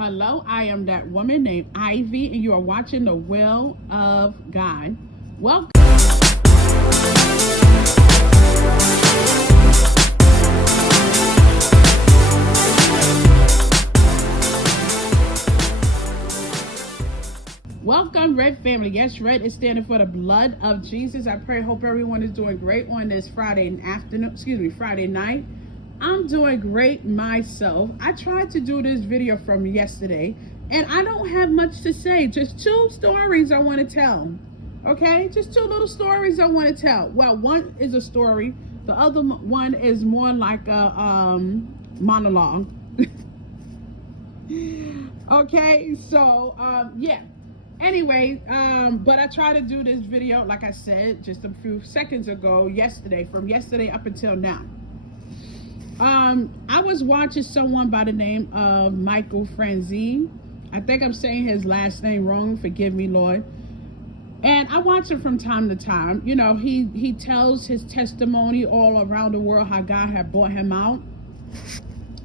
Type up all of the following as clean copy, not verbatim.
Hello, I am that woman named Ivy, and you are watching The Will of God. Welcome. Welcome, Red family. Yes, Red is standing for the blood of Jesus. I hope everyone is doing great on this Friday night. I'm doing great myself. I tried to do this video from yesterday, and I don't have much to say. Just two stories I want to tell. Okay? Just two little stories I want to tell. Well, one is a story. The other one is more like a monologue. Okay? So, yeah. Anyway, but I tried to do this video, like I said, just a few seconds ago, from yesterday up until now. I was watching someone by the name of Michael Franzese. I think I'm saying his last name wrong. Forgive me, Lord. And I watch him from time to time. You know, he tells his testimony all around the world, how God had brought him out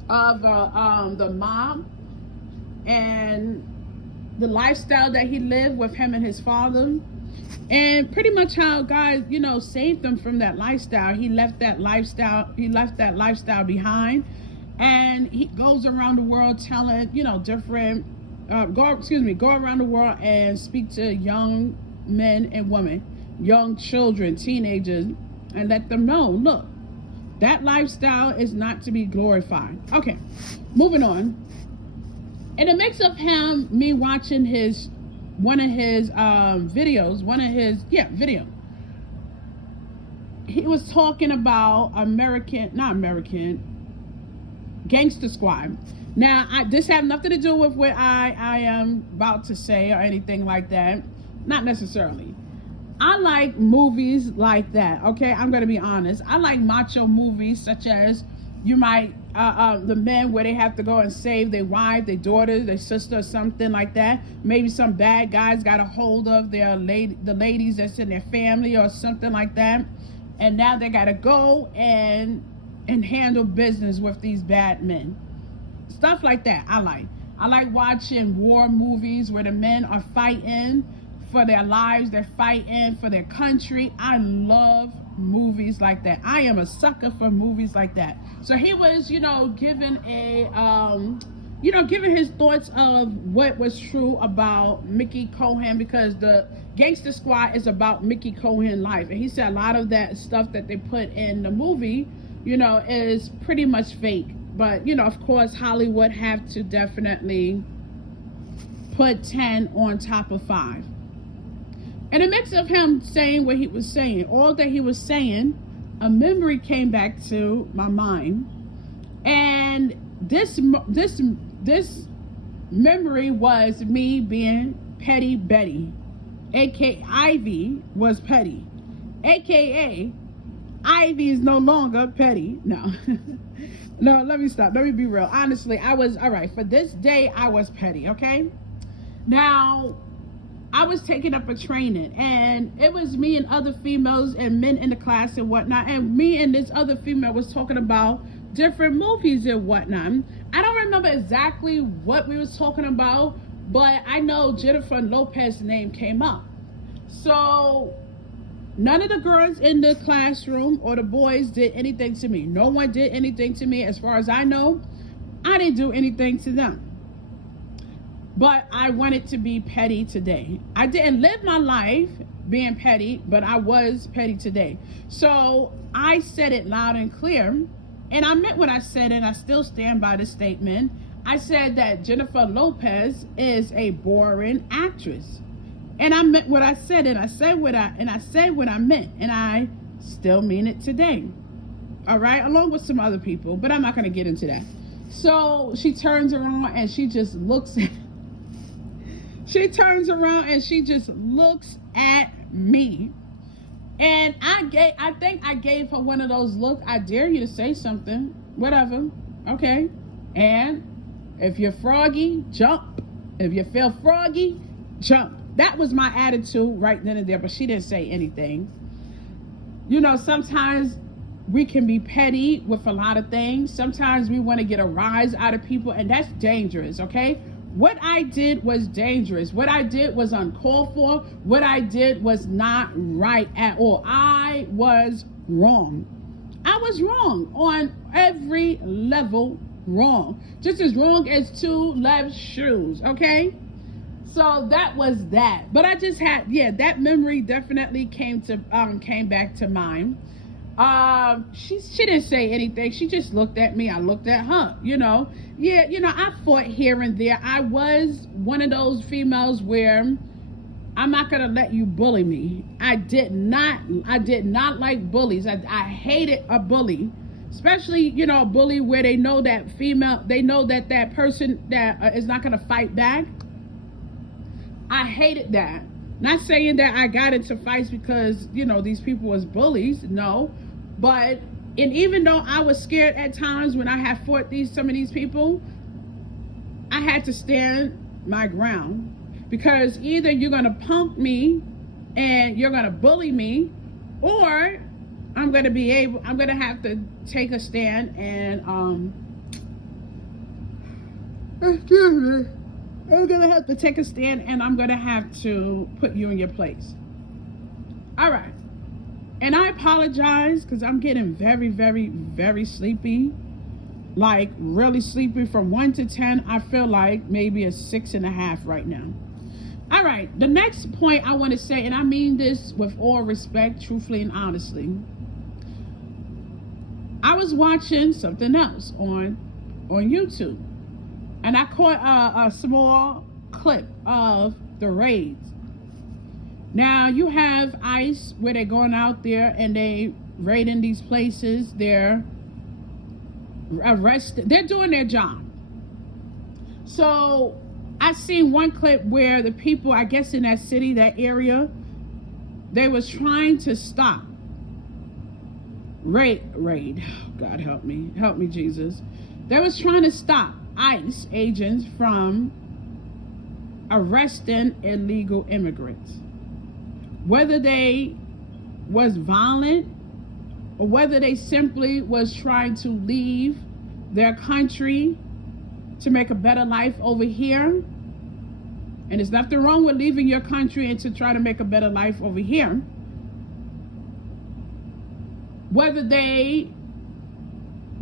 of the mob and the lifestyle that he lived with him and his father. And pretty much how God, saved him from that lifestyle. He left that lifestyle behind. And he goes around the world telling, go around the world and speak to young men and women, young children, teenagers, and let them know, look, that lifestyle is not to be glorified. Okay, moving on. In the mix of me watching one of his video. He was talking about Gangster Squad. Now, this have nothing to do with what I am about to say or anything like that. Not necessarily. I like movies like that, okay? I'm going to be honest. I like macho movies such as the men where they have to go and save their wife, their daughter, their sister, or something like that. Maybe some bad guys got a hold of the ladies that's in their family or something like that, and now they got to go and handle business with these bad men. Stuff like that I like watching war movies where the men are fighting for their lives, they're fighting for their country. I love movies like that. I am a sucker for movies like that. So he was, giving his thoughts of what was true about Mickey Cohen, because the Gangster Squad is about Mickey Cohen's life. And he said a lot of that stuff that they put in the movie, is pretty much fake. But, of course, Hollywood have to definitely put 10 on top of 5. In the mix of him saying what he was saying, all that he was saying, a memory came back to my mind. And this memory was me being Petty Betty, aka Ivy was petty, aka Ivy is no longer petty. No. No, let me stop. Let me be real. Honestly, I was, all right, for this day, I was petty, okay? Now, I was taking up a training, and it was me and other females and men in the class and whatnot, and me and this other female was talking about different movies and whatnot. I don't remember exactly what we was talking about, but I know Jennifer Lopez's name came up. So none of the girls in the classroom or the boys did anything to me. No one did anything to me. As far as I know, I didn't do anything to them. But I wanted to be petty today. I didn't live my life being petty, but I was petty today. So I said it loud and clear, and I meant what I said, and I still stand by the statement. I said that Jennifer Lopez is a boring actress. And I meant what I said, and I said what I meant, and I still mean it today. All right, along with some other people, but I'm not going to get into that. So she turns around and she just looks at me. And I think I gave her one of those looks, I dare you to say something, whatever, okay? And if you're froggy, jump. If you feel froggy, jump. That was my attitude right then and there, but she didn't say anything. Sometimes we can be petty with a lot of things. Sometimes we want to get a rise out of people, and that's dangerous, okay? What I did was dangerous. What I did was uncalled for. What I did was not right at all. I was wrong. I was wrong on every level, wrong. Just as wrong as two left shoes, okay? So that was that. But I just had, that memory definitely came back to mind. She didn't say anything. She just looked at me. I looked at her, I fought here and there. I was one of those females where I'm not going to let you bully me. I did not like bullies. I hated a bully, especially, a bully where they know that that person that is not going to fight back. I hated that. Not saying that I got into fights because, these people was bullies. No. But, and even though I was scared at times when I had fought some of these people, I had to stand my ground. Because either you're going to punk me and you're going to bully me, or I'm going to have to take a stand and, I'm going to have to take a stand and I'm going to have to put you in your place. All right. And I apologize because I'm getting very, very, very sleepy. Like really sleepy. From 1 to 10, I feel like maybe a 6.5 right now. All right. The next point I want to say, and I mean this with all respect, truthfully and honestly. I was watching something else on YouTube. And I caught a small clip of the raids. Now, you have ICE where they're going out there and they raiding these places. They're arrested. They're doing their job. So, I seen one clip where the people, I guess in that city, that area, they was trying to stop. Raid. God help me. Help me, Jesus. They was trying to stop ICE agents from arresting illegal immigrants. Whether they was violent or whether they simply was trying to leave their country to make a better life over here. And there's nothing wrong with leaving your country and to try to make a better life over here. Whether they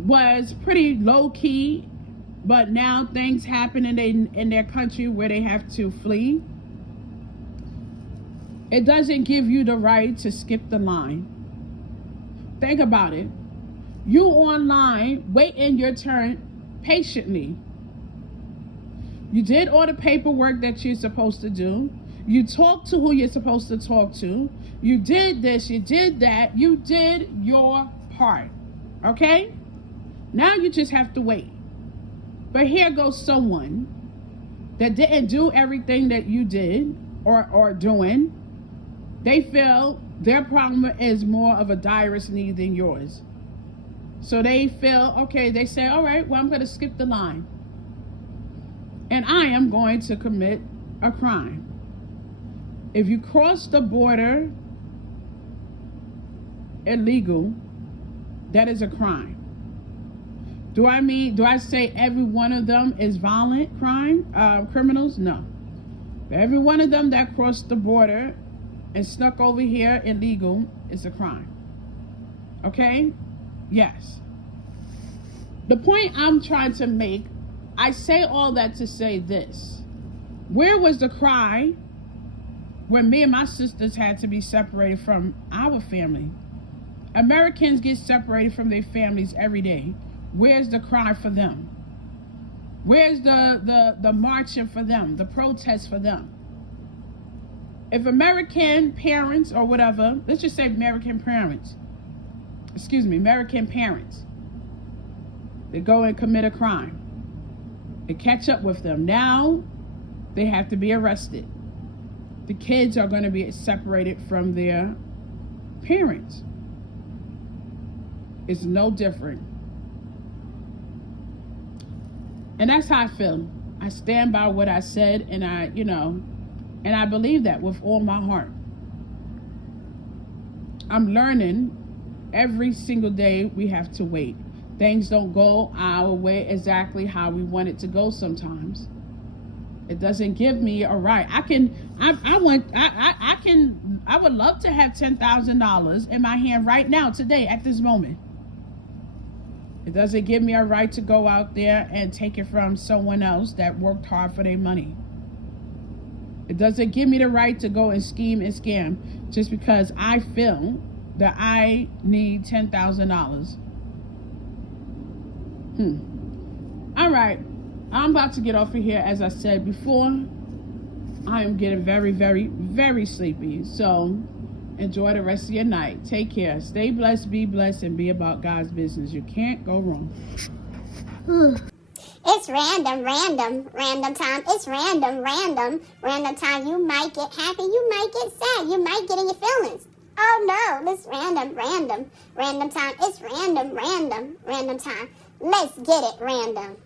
was pretty low key, but now things happen in their country where they have to flee. It doesn't give you the right to skip the line. Think about it. You online, waiting your turn patiently. You did all the paperwork that you're supposed to do. You talked to who you're supposed to talk to. You did this, you did that. You did your part. Okay? Now you just have to wait. But here goes someone that didn't do everything that you did or doing. They feel their problem is more of a direst need than yours. So they feel, okay, they say, all right, well, I'm going to skip the line. And I am going to commit a crime. If you cross the border illegal, that is a crime. Do I say every one of them is violent criminals? No. But every one of them that crossed the border and snuck over here illegal is a crime. Okay? Yes. The point I'm trying to make, I say all that to say this. Where was the cry when me and my sisters had to be separated from our family? Americans get separated from their families every day. Where's the cry for them? Where's the marching for them, the protest for them? If American parents or whatever, let's just say American parents, they go and commit a crime. They catch up with them. Now they have to be arrested. The kids are going to be separated from their parents. It's no different. And that's how I feel. I stand by what I said, and I believe that with all my heart. I'm learning every single day we have to wait. Things don't go our way exactly how we want it to go sometimes. It doesn't give me a right. I would love to have $10,000 in my hand right now, today, at this moment. It doesn't give me a right to go out there and take it from someone else that worked hard for their money. It doesn't give me the right to go and scheme and scam just because I feel that I need $10,000. All right. I'm about to get off of here. As I said before, I am getting very, very, very sleepy. So enjoy the rest of your night. Take care. Stay blessed, be blessed, and be about God's business. You can't go wrong. It's random time. It's random time. You might get happy, you might get sad, you might get in your feelings. Oh no, it's random time. It's random time. Let's get it random.